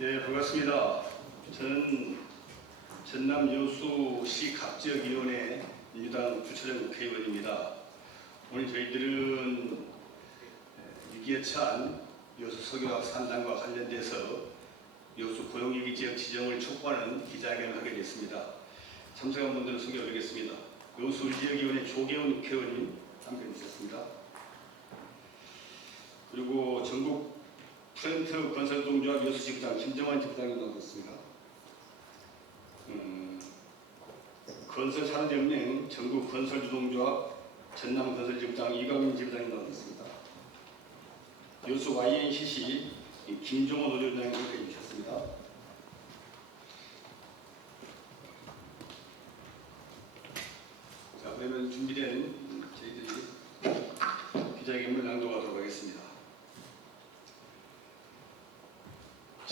네, 반갑습니다. 저는 전남 여수시 각지역위원회 민주당 주차장 국회의원입니다. 오늘 저희들은 유기예찬 여수 석유화학 산단과 관련돼서 여수 고용위기 지역 지정을 촉구하는 기자회견을 하게 됐습니다. 참석한 분들을 소개해드리겠습니다. 여수 지역위원회 조계훈 국회의원님 함께해 주셨습니다. 그리고 전국 프렌트 건설동조합 여수지부장 김정환 지부장님 나오셨습니다. 건설산업연맹 전국 건설주동조합 전남건설지부장 이광민 지부장님 나오셨습니다. 여수 YNCC 김종호 노조위원장님 함께해 주셨습니다. 자, 그러면 준비된 저희들이 기자회견을 낭독하도록 하겠습니다.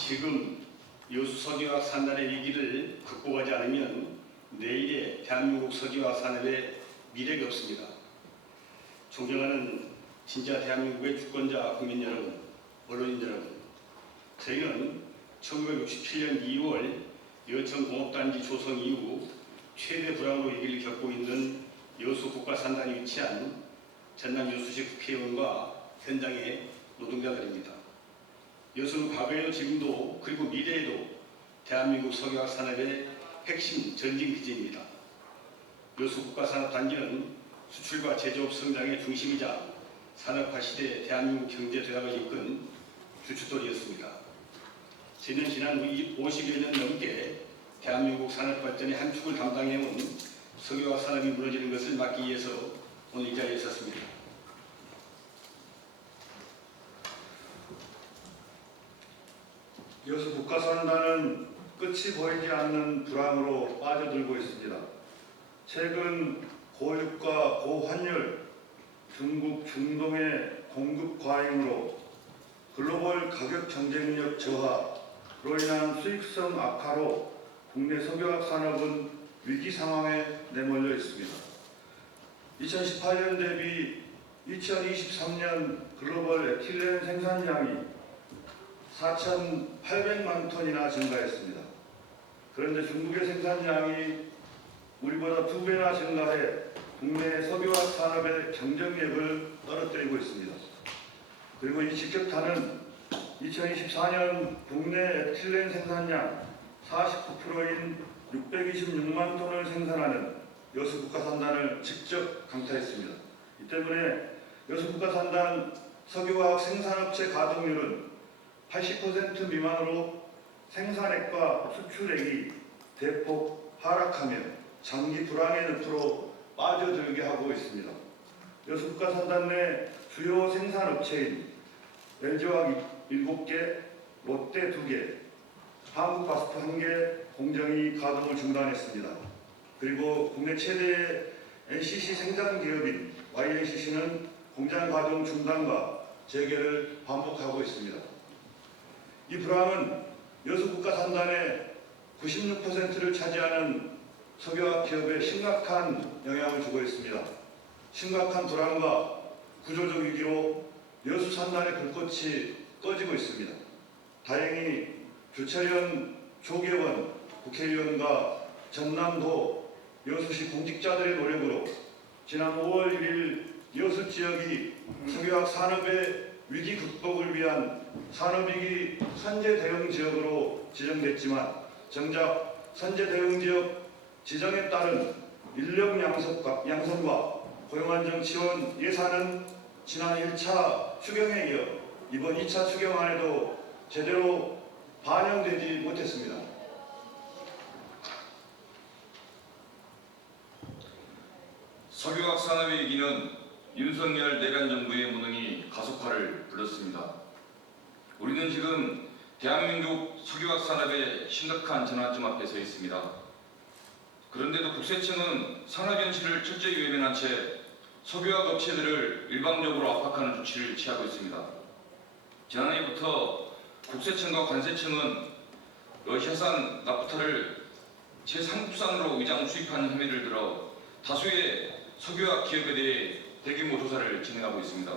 지금 여수 석유화학 산단의 위기를 극복하지 않으면 내일의 대한민국 석유화학 산업의 미래가 없습니다. 존경하는 진짜 대한민국의 주권자 국민 여러분, 언론인 여러분, 저희는 1967년 2월 여천공업단지 조성 이후 최대 불황으로 위기를 겪고 있는 여수 국가산단이 위치한 전남 여수시 국회의원과 현장의 노동자들입니다. 여수는 과거에도 지금도 그리고 미래에도 대한민국 석유화학 산업의 핵심 전진 기지입니다. 여수 국가산업단지는 수출과 제조업 성장의 중심이자 산업화 시대의 대한민국 경제 도약을 이끈 주춧돌이었습니다. 저는 지난 50여 년 넘게 대한민국 산업 발전의 한 축을 담당해온 석유화학 산업이 무너지는 것을 막기 위해서 오늘 이 자리에 섰습니다. 여수 국가산단은 끝이 보이지 않는 불황으로 빠져들고 있습니다. 최근 고유가 고환율, 중국, 중동의 공급 과잉으로 글로벌 가격 경쟁력 저하로 인한 수익성 악화로 국내 석유화학 산업은 위기 상황에 내몰려 있습니다. 2018년 대비 2023년 글로벌 에틸렌 생산량이 4,800만 톤이나 증가했습니다. 그런데 중국의 생산량이 우리보다 2배나 증가해 국내 석유화학 산업의 경쟁력을 떨어뜨리고 있습니다. 그리고 이 직격탄은 2024년 국내 에틸렌 생산량 49%인 626만 톤을 생산하는 여수 국가산단을 직접 강타했습니다. 이 때문에 여수 국가산단 석유화학 생산업체 가동률은 80% 미만으로 생산액과 수출액이 대폭 하락하며 장기 불황의 늪으로 빠져들게 하고 있습니다. 여수 국가산단 내 주요 생산업체인 LG화학 7개, 롯데 2개, 한국가스프 1개 공장이 가동을 중단했습니다. 그리고 국내 최대 NCC 생산 기업인 YNCC는 공장 가동 중단과 재개를 반복하고 있습니다. 이 불황은 여수 국가산단의 96%를 차지하는 석유화학 기업에 심각한 영향을 주고 있습니다. 심각한 불황과 구조적 위기로 여수 산단의 불꽃이 꺼지고 있습니다. 다행히 주철현 조계원 국회의원과 전남도 여수시 공직자들의 노력으로 지난 5월 1일 여수 지역이 석유화학 산업의 위기 극복을 위한 산업위기 선제 대응 지역으로 지정됐지만 정작 선제 대응 지역 지정에 따른 인력 양성과 고용안정 지원 예산은 지난 1차 추경에 이어 이번 2차 추경안에도 제대로 반영되지 못했습니다. 석유화학 산업의 위기는 윤석열 내란 정부의 무능이 가속화를 불렀습니다. 우리는 지금 대한민국 석유화학 산업의 심각한 전환점 앞에 서 있습니다. 그런데도 국세청은 산업 현실을 철저히 외면한 채 석유화학 업체들을 일방적으로 압박하는 조치를 취하고 있습니다. 지난해부터 국세청과 관세청은 러시아산 나프타를 제3국산으로 위장 수입한 혐의를 들어 다수의 석유화학 기업에 대해 대규모 조사를 진행하고 있습니다.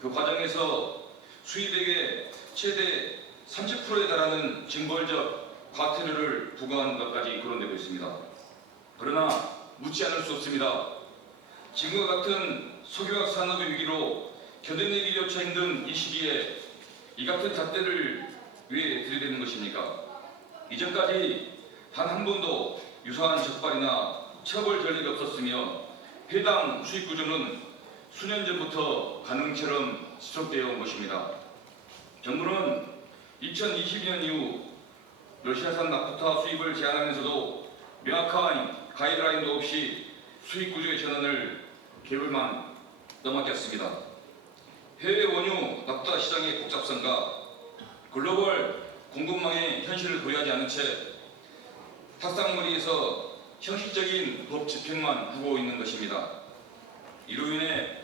그 과정에서 수입액의 최대 30%에 달하는 징벌적 과태료를 부과하는 것까지 거론되고 있습니다. 그러나 묻지 않을 수 없습니다. 지금과 같은 석유화학 산업의 위기로 견뎌내기조차 힘든 이 시기에 이 같은 잣대를 왜 들이대는 것입니까? 이전까지 단 한 번도 유사한 적발이나 처벌 전례가 없었으며 해당 수입 구조는 수년 전부터 가능처럼 지속되어 온 것입니다. 정부는 2022년 이후 러시아산 나프타 수입을 제한하면서도 명확한 가이드라인도 없이 수입 구조의 전환을 개월만 넘어갔습니다. 해외 원유 나프타 시장의 복잡성과 글로벌 공급망의 현실을 고려하지 않은 채 탁상머리에서 형식적인 법 집행만 하고 있는 것입니다. 이로 인해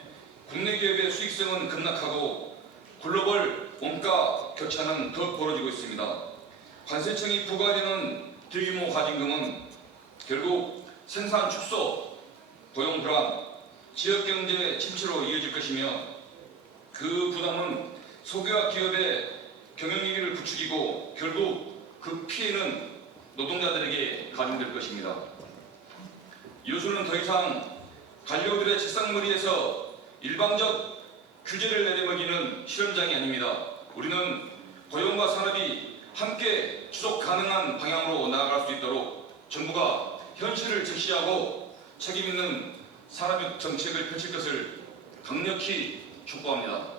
국내 기업의 수익성은 급락하고 글로벌 원가 격차는 더 벌어지고 있습니다. 관세청이 부과되는 대규모 과징금은 결국 생산 축소, 고용 불안, 지역경제 침체로 이어질 것이며 그 부담은 소규모 기업의 경영위기를 부추기고 결국 그 피해는 노동자들에게 가중될 것입니다. 여수는 더 이상 관료들의 책상머리에서 일방적 규제를 내려먹이는 실험장이 아닙니다. 우리는 고용과 산업이 함께 지속 가능한 방향으로 나아갈 수 있도록 정부가 현실을 제시하고 책임 있는 산업 정책을 펼칠 것을 강력히 촉구합니다.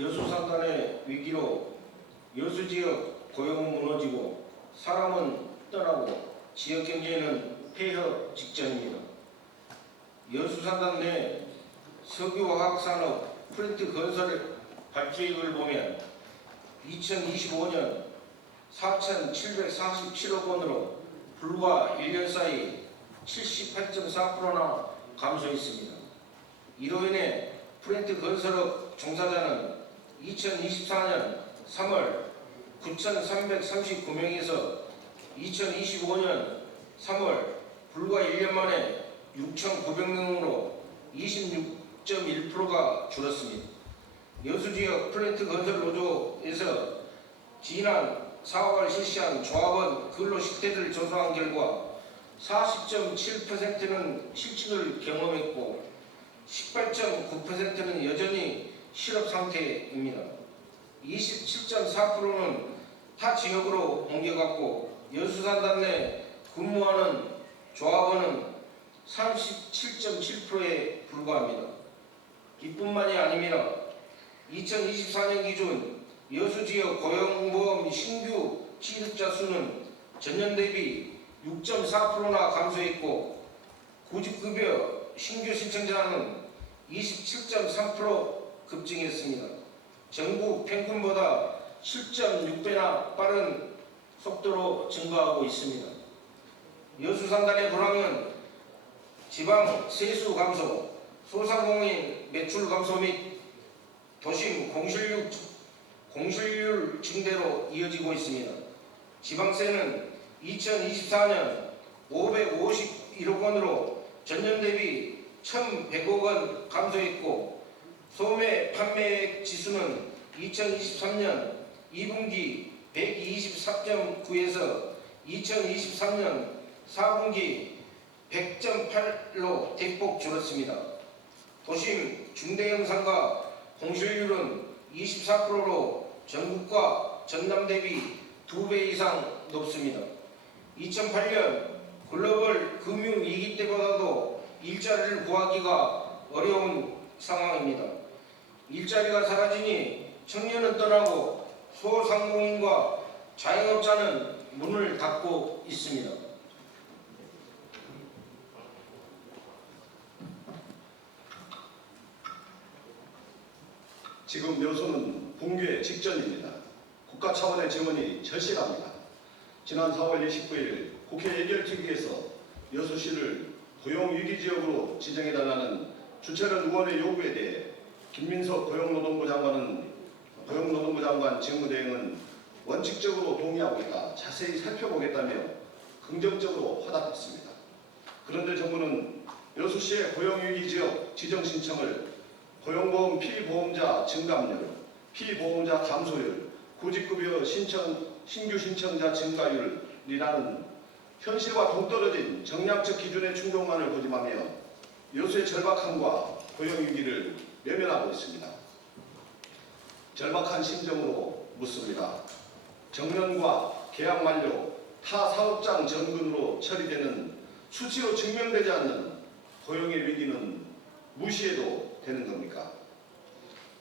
여수 산단의 위기로 여수 지역 고용은 무너지고 사람은 떠나고 지역 경제는 폐허 직전입니다. 여수 산단 내 석유화학 산업 프린트 건설 발주액을 보면 2025년 4,747억 원으로 불과 1년 사이 78.4%나 감소했습니다. 이로 인해 프린트 건설업 종사자는 2024년 3월 9,339명에서 2025년 3월 불과 1년 만에 6,900명으로 26.1%가 줄었습니다. 여수지역 플랜트 건설 노조에서 지난 4월 실시한 조합원 근로 실태를 조사한 결과 40.7%는 실직을 경험했고 18.9%는 여전히 실업 상태입니다. 27.4%는 타 지역으로 옮겨갔고 여수산단 내 근무하는 조합원은 37.7%에 불과합니다. 이뿐만이 아닙니다. 2024년 기준 여수지역 고용보험 신규 취득자 수는 전년 대비 6.4%나 감소했고 구직급여 신규 신청자는 27.3% 급증했습니다. 전국 평균보다 7.6배나 빠른 속도로 증가하고 있습니다. 여수산단의 불황은 지방 세수 감소, 소상공인 매출 감소 및 도심 공실률 증대로 이어지고 있습니다. 지방세는 2024년 551억 원으로 전년 대비 1,100억 원 감소했고 소매 판매액 지수는 2023년 2분기 124.9에서 2023년 4분기 100.8로 대폭 줄었습니다. 도심 중대형 상가 공실률은 24%로 전국과 전남 대비 2배 이상 높습니다. 2008년 글로벌 금융위기 때보다도 일자리를 구하기가 어려운 상황입니다. 일자리가 사라지니 청년은 떠나고 소상공인과 자영업자는 문을 닫고 있습니다. 지금 여수는 붕괴 직전입니다. 국가 차원의 지원이 절실합니다. 지난 4월 29일 국회 예결특위에서 여수시를 고용위기지역으로 지정해달라는 주철현 의원의 요구에 대해 김민석 고용노동부 장관 직무대행은 원칙적으로 동의하고 있다, 자세히 살펴보겠다며 긍정적으로 화답했습니다. 그런데 정부는 여수시의 고용위기 지역 지정 신청을 고용보험 피보험자 증감률, 피보험자 감소율, 구직급여 신규 신청자 증가율이라는 현실과 동떨어진 정량적 기준의 충족만을 고집하며 여수의 절박함과 고용위기를 외면하고 있습니다. 절박한 심정으로 묻습니다. 정년과 계약 만료, 타 사업장 전근으로 처리되는 수치로 증명되지 않는 고용의 위기는 무시해도 되는 겁니까?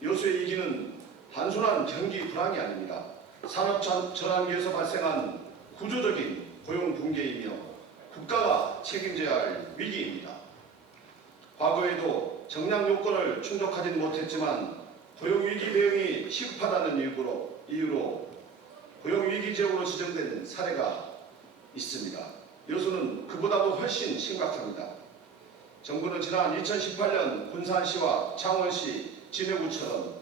여수의 위기는 단순한 경기 불황이 아닙니다. 산업 전환기에서 발생한 구조적인 고용 붕괴이며 국가가 책임져야 할 위기입니다. 과거에도 정량 요건을 충족하지는 못했지만 고용위기 대응이 시급하다는 이유로 고용위기 지역으로 지정된 사례가 있습니다. 여수는 그보다도 훨씬 심각합니다. 정부는 지난 2018년 군산시와 창원시, 진해구처럼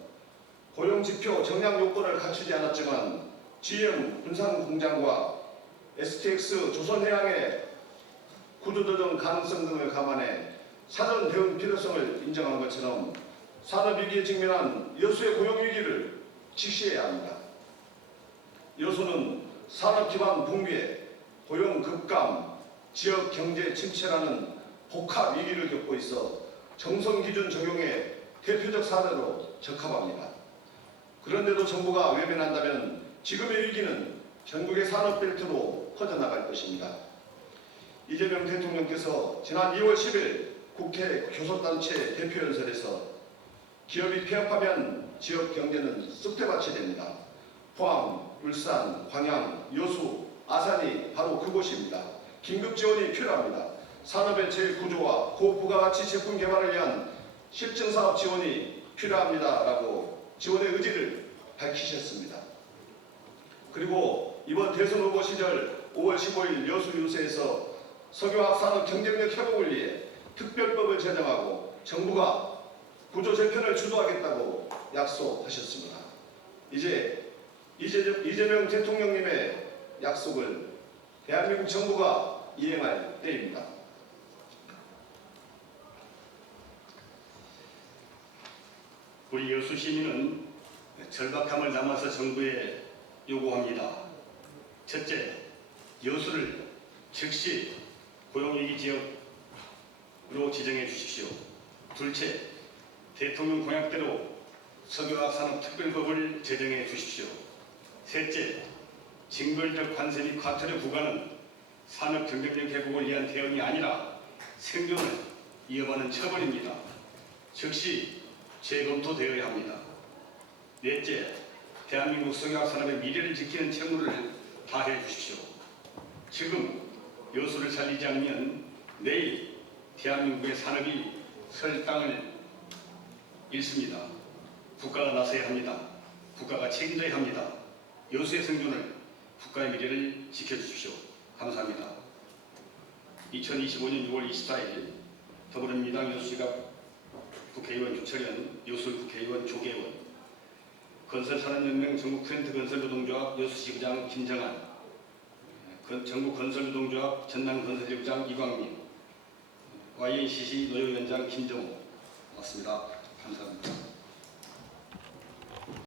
고용지표 정량 요건을 갖추지 않았지만 GM 군산공장과 STX 조선해양의 구조조정 가능성 등을 감안해 사전 대응 필요성을 인정한 것처럼 산업위기에 직면한 여수의 고용위기를 직시해야 합니다. 여수는 산업기반 붕괴, 고용 급감, 지역 경제 침체라는 복합 위기를 겪고 있어 정성기준 적용의 대표적 사례로 적합합니다. 그런데도 정부가 외면한다면 지금의 위기는 전국의 산업벨트로 퍼져나갈 것입니다. 이재명 대통령께서 지난 2월 10일 국회 교섭단체 대표연설에서 기업이 폐업하면 지역 경제는 쑥대밭이 됩니다. 포항, 울산, 광양, 여수, 아산이 바로 그곳입니다. 긴급 지원이 필요합니다. 산업의 재구조와 고부가가치 제품 개발을 위한 실증사업 지원이 필요합니다라고 지원의 의지를 밝히셨습니다. 그리고 이번 대선 후보 시절 5월 15일 여수 유세에서 석유화학 산업 경쟁력 회복을 위해 특별법을 제정하고 정부가 구조 재편을 주도하겠다고 약속하셨습니다. 이제 이재명 대통령님의 약속을 대한민국 정부가 이행할 때입니다. 우리 여수 시민은 절박함을 담아서 정부에 요구합니다. 첫째, 여수를 즉시 고용위기 지역으로 지정해 주십시오. 둘째, 대통령 공약대로 석유화학산업특별법을 제정해 주십시오. 셋째, 징벌적 관세 및 과태료 부과는 산업 경쟁력 회복을 위한 대응이 아니라 생존을 위협하는 처벌입니다. 즉시 재검토되어야 합니다. 넷째, 대한민국 석유화학산업의 미래를 지키는 책무를 다해 주십시오. 지금 여수를 살리지 않으면 내일 대한민국의 산업이 설 땅을 잃습니다. 국가가 나서야 합니다. 국가가 책임져야 합니다. 여수의 생존을, 국가의 미래를 지켜주십시오. 감사합니다. 2025년 6월 24일 더불어민주당 여수지갑 국회의원 주철현, 여수 국회의원 조계원, 건설산업연맹 전국프렌트건설노동조합 여수지부장 김정한, 전국건설노동조합 전남건설지부장 이광민, YNCC 노조위원장 김정호. 맞습니다. 감사합니다.